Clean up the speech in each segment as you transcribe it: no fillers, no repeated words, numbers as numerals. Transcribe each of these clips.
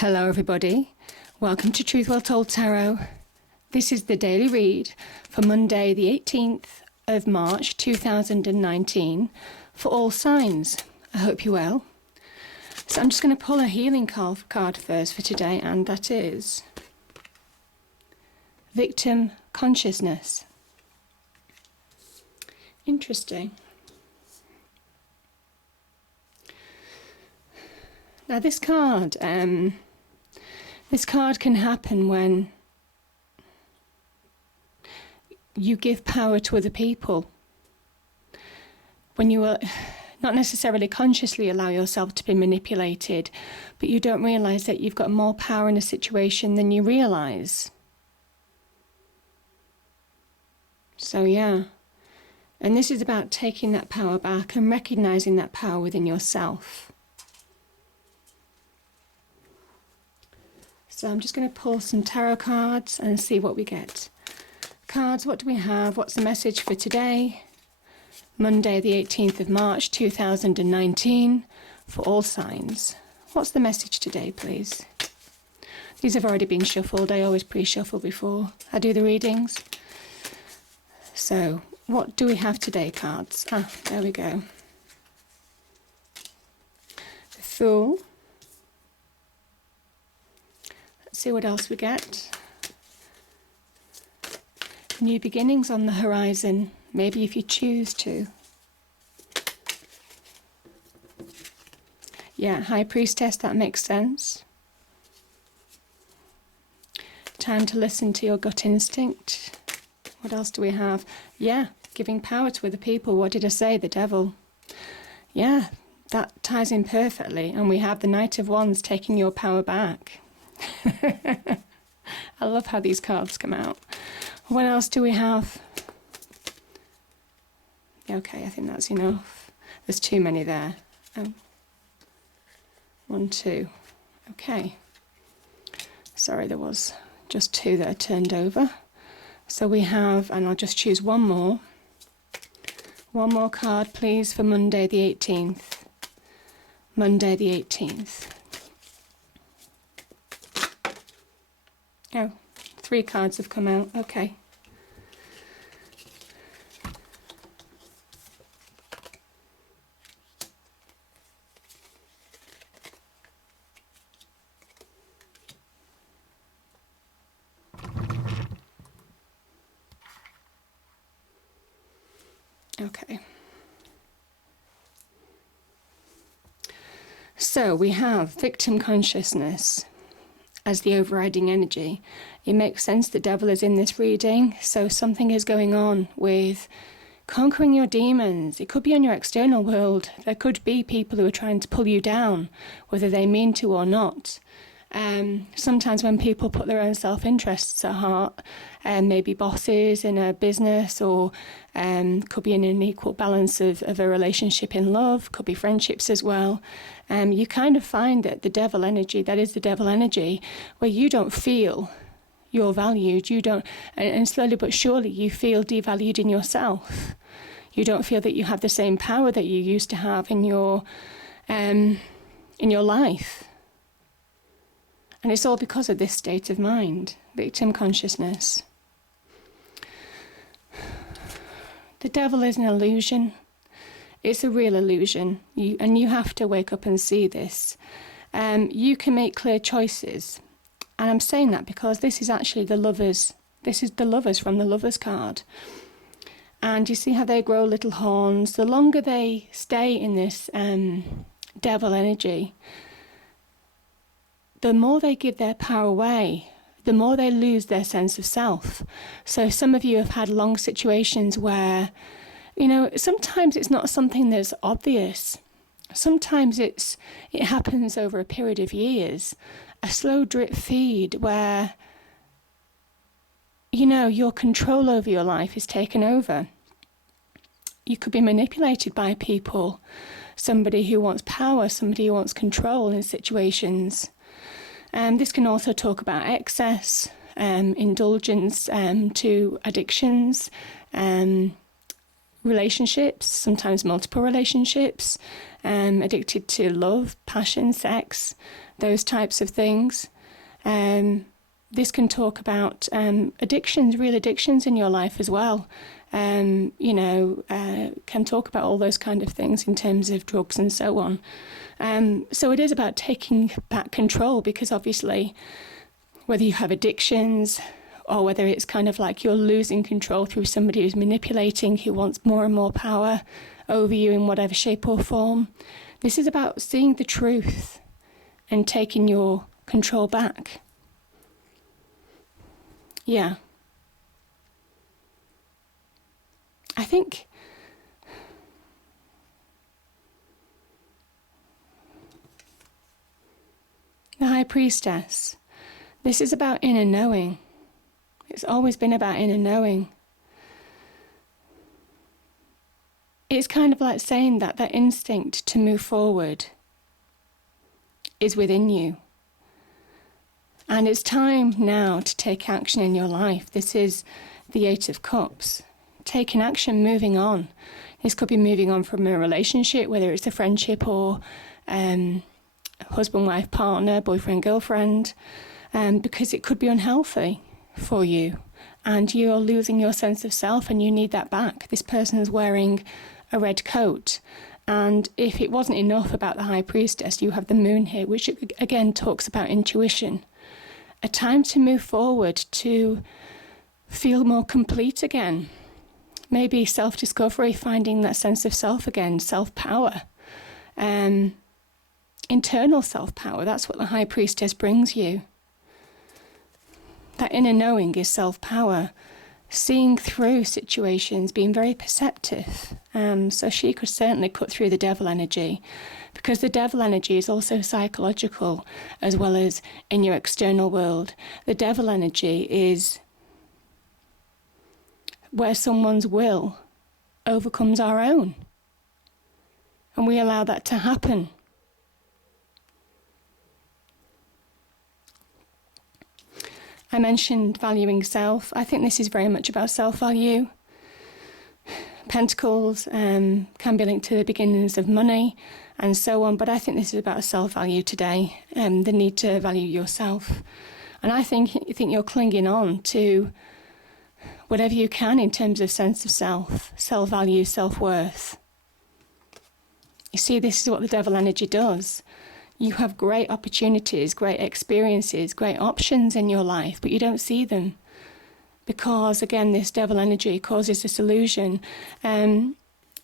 Hello everybody, welcome to Truth Well Told Tarot. This is the daily read for Monday the 18th of March 2019 for all signs. I hope you're well. So I'm just going to pull a healing card first for today, and that is Victim Consciousness. Interesting. Now this card can happen when you give power to other people. When you are not necessarily consciously allow yourself to be manipulated, but you don't realise that you've got more power in a situation than you realise. So yeah, and this is about taking that power back and recognising that power within yourself. So I'm just going to pull some tarot cards and see what we get. Cards, what do we have? What's the message for today? Monday the 18th of March 2019 for all signs. What's the message today, please? These have already been shuffled. I always pre-shuffle before I do the readings. So what do we have today, cards? There we go. The Fool. See what else we get. New beginnings on the horizon, maybe if you choose to. Yeah, High Priestess, that makes sense. Time to listen to your gut instinct. What else do we have? Yeah, giving power to other people. What did I say? The Devil. Yeah, that ties in perfectly. And we have the Knight of Wands taking your power back. I love how these cards come out. What else do we have? Okay, I think that's enough. There's too many there. 1, 2. Okay. Sorry, there was just 2 that I turned over. So we have, and I'll just choose one more. One more card, please, for Monday the 18th. Monday the 18th. Oh, 3 cards have come out. Okay. Okay. So we have victim consciousness as the overriding energy. It makes sense the Devil is in this reading, so something is going on with conquering your demons. It could be in your external world. There could be people who are trying to pull you down, whether they mean to or not. Sometimes when people put their own self-interests at heart, maybe bosses in a business, or could be in an equal balance of a relationship in love, could be friendships as well. You kind of find that the Devil energy, that is the Devil energy, where you don't feel you're valued, you don't, and slowly but surely you feel devalued in yourself. You don't feel that you have the same power that you used to have in your life. And it's all because of this state of mind, victim consciousness. The Devil is an illusion. It's a real illusion. You have to wake up and see this. You can make clear choices. And I'm saying that because this is actually the Lovers. This is the Lovers from the Lovers card. And you see how they grow little horns. The longer they stay in this Devil energy, the more they give their power away, the more they lose their sense of self. So some of you have had long situations where, sometimes it's not something that's obvious. Sometimes it happens over a period of years, a slow drip feed where, your control over your life is taken over. You could be manipulated by people, somebody who wants power, somebody who wants control in situations. This can also talk about excess, indulgence to addictions, relationships, sometimes multiple relationships, addicted to love, passion, sex, those types of things. This can talk about addictions, real addictions in your life as well. Can talk about all those kind of things in terms of drugs and so on. So it is about taking back control, because obviously whether you have addictions or whether it's kind of like you're losing control through somebody who's manipulating, who wants more and more power over you in whatever shape or form, this is about seeing the truth and taking your control back. Yeah. I think the High Priestess, this is about inner knowing. It's always been about inner knowing. It's kind of like saying that instinct to move forward is within you. And it's time now to take action in your life. This is the Eight of Cups. Taking action, moving on. This could be moving on from a relationship, whether it's a friendship or husband, wife, partner, boyfriend, girlfriend, because it could be unhealthy for you and you're losing your sense of self and you need that back. This person is wearing a red coat, and if it wasn't enough about the High Priestess, you have the Moon here, which again talks about intuition. A time to move forward, to feel more complete again. Maybe self-discovery, finding that sense of self again, self-power, internal self-power. That's what the High Priestess brings you. That inner knowing is self-power, seeing through situations, being very perceptive. So she could certainly cut through the devil energy, because the devil energy is also psychological as well as in your external world. The devil energy is where someone's will overcomes our own, and we allow that to happen. I mentioned valuing self. I think this is very much about self-value. Pentacles can be linked to the beginnings of money and so on, but I think this is about self-value today, the need to value yourself. And I think you're clinging on to whatever you can in terms of sense of self, self-value, self-worth. You see, this is what the devil energy does. You have great opportunities, great experiences, great options in your life, but you don't see them. Because, again, this devil energy causes this illusion.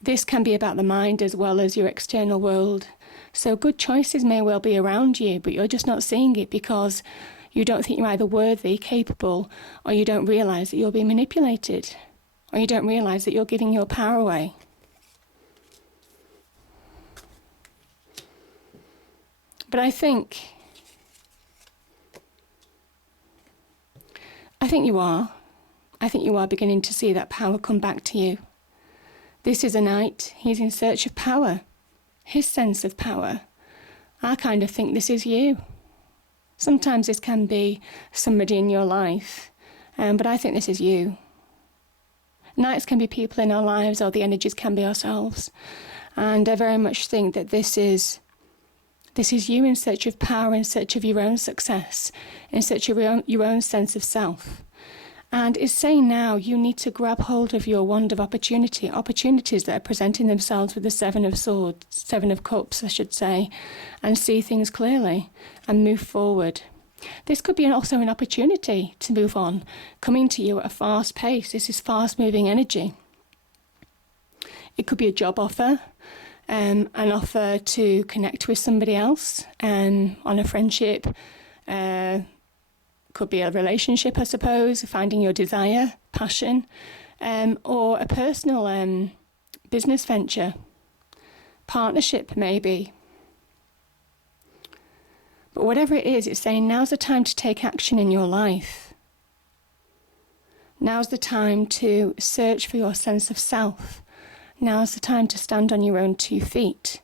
This can be about the mind as well as your external world. So good choices may well be around you, but you're just not seeing it because you don't think you're either worthy, capable, or you don't realise that you're being manipulated, or you don't realise that you're giving your power away. But I think you are. I think you are beginning to see that power come back to you. This is a knight. He's in search of power, his sense of power. I kind of think this is you. Sometimes this can be somebody in your life, but I think this is you. Knights can be people in our lives, or the energies can be ourselves. And I very much think that this is you in search of power, in search of your own success, in search of your own sense of self. And it's saying now you need to grab hold of your wand of opportunities that are presenting themselves with the Seven of Swords, Seven of Cups, I should say, and see things clearly and move forward. This could be also an opportunity to move on, coming to you at a fast pace. This is fast-moving energy. It could be a job offer, an offer to connect with somebody else on a friendship, could be a relationship, I suppose, finding your desire, passion, or a personal business venture, partnership maybe. But whatever it is, it's saying now's the time to take action in your life. Now's the time to search for your sense of self. Now's the time to stand on your own 2 feet.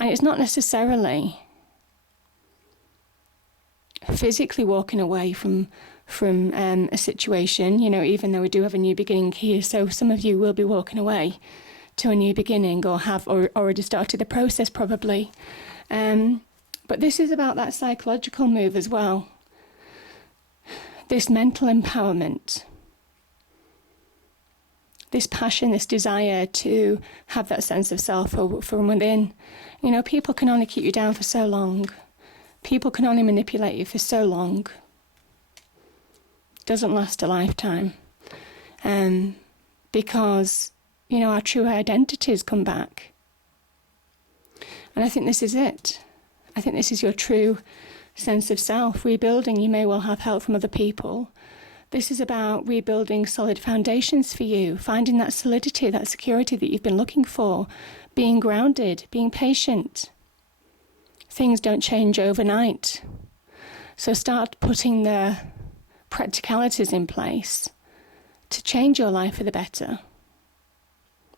And it's not necessarily physically walking away from a situation, even though we do have a new beginning here. So some of you will be walking away to a new beginning, or have already started the process probably. But this is about that psychological move as well. This mental empowerment. This passion, this desire to have that sense of self from within. People can only keep you down for so long. People can only manipulate you for so long. It doesn't last a lifetime. Because, our true identities come back. And I think this is it. I think this is your true sense of self. Rebuilding, you may well have help from other people. This is about rebuilding solid foundations for you, finding that solidity, that security that you've been looking for, being grounded, being patient. Things don't change overnight. So start putting the practicalities in place to change your life for the better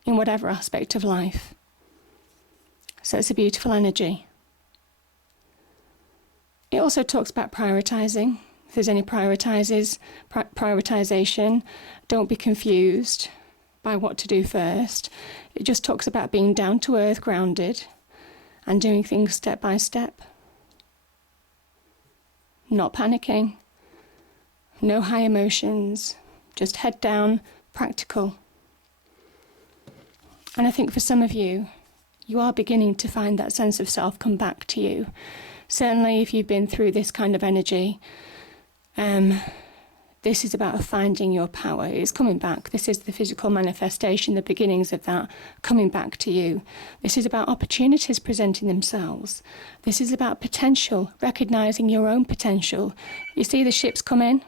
in whatever aspect of life. So it's a beautiful energy. It also talks about prioritizing. If there's any prioritization, don't be confused by what to do first. It just talks about being down to earth, grounded, and doing things step by step. Not panicking. No high emotions. Just head down, practical. And I think for some of you, you are beginning to find that sense of self come back to you. Certainly if you've been through this kind of energy, this is about finding your power. It's coming back. This is the physical manifestation, the beginnings of that coming back to you. This is about opportunities presenting themselves. This is about potential, recognizing your own potential. You see the ships come in?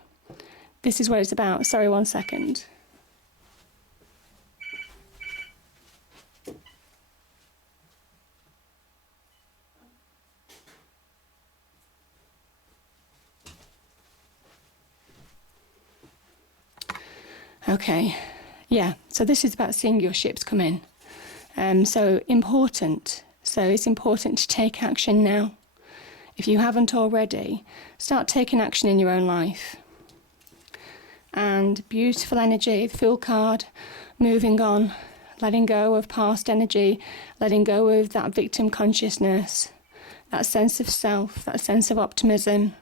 This is what it's about. Sorry, 1 second. Okay, yeah, so this is about seeing your ships come in. So important. So it's important to take action now. If you haven't already, start taking action in your own life. And beautiful energy, the Fool card, moving on, letting go of past energy, letting go of that victim consciousness, that sense of self, that sense of optimism,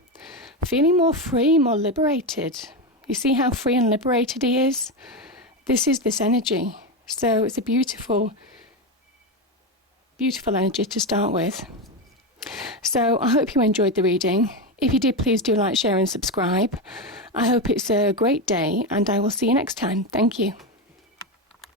feeling more free, more liberated. You see how free and liberated he is? This is this energy. So it's a beautiful, beautiful energy to start with. So I hope you enjoyed the reading. If you did, please do like, share and subscribe. I hope it's a great day, and I will see you next time. Thank you.